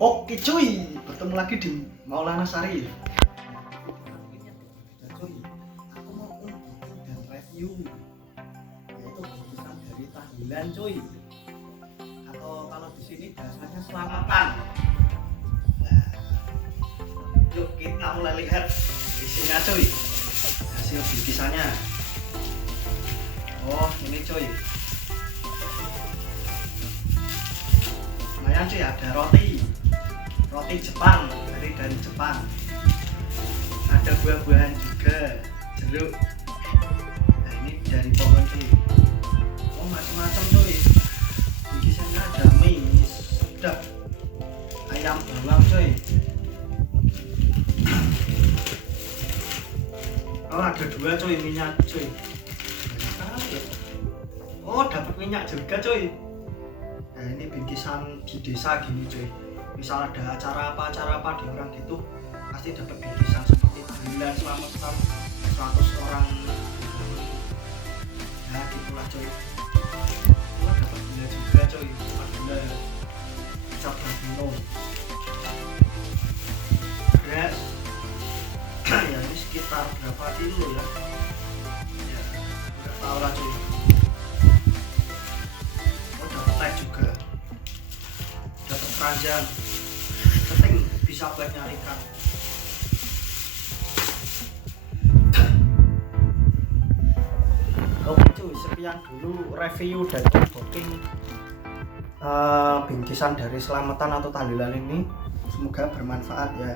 Oke cuy, bertemu lagi di Maulana Sarif. Cuy, aku mau unboxing dan review yaitu bingkisan dari Tahlilan cuy. Atau kalau di sini bahasanya selamatan. Nah, yuk kita mulai lihat isinya cuy. Hasil bingkisannya. Oh ini cuy. Lumayan cuy, ada roti Jepang, dari Jepang. Ada buah-buahan juga, jeruk. Nah ini dari pohon cuy. Oh macam-macam cuy. Bingkisannya ada mie, sedap. Ayam bawang cuy. Oh ada dua cuy, minyak cuy. Oh dapat minyak juga cuy. Nah ini bingkisan di desa gini cuy. Misal ada acara apa di orang gitu pasti dapat bingkisan seperti tahlilan selamatan 100 orang. Nah gitulah cuy. Oh dapat gula juga cuy, gula kecap gabino. Beras ya ini sekitar berapa kilo ya? Ya nggak tahu lah cuy. Oh dapat teh juga, dapat keranjang ceting bisa buat nyarikan. Oke cuy, sekian dulu review dan unboxing bingkisan dari selamatan atau tahlilan ini. Semoga bermanfaat ya,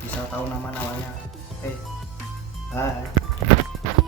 bisa tahu nama-namanya. Bye.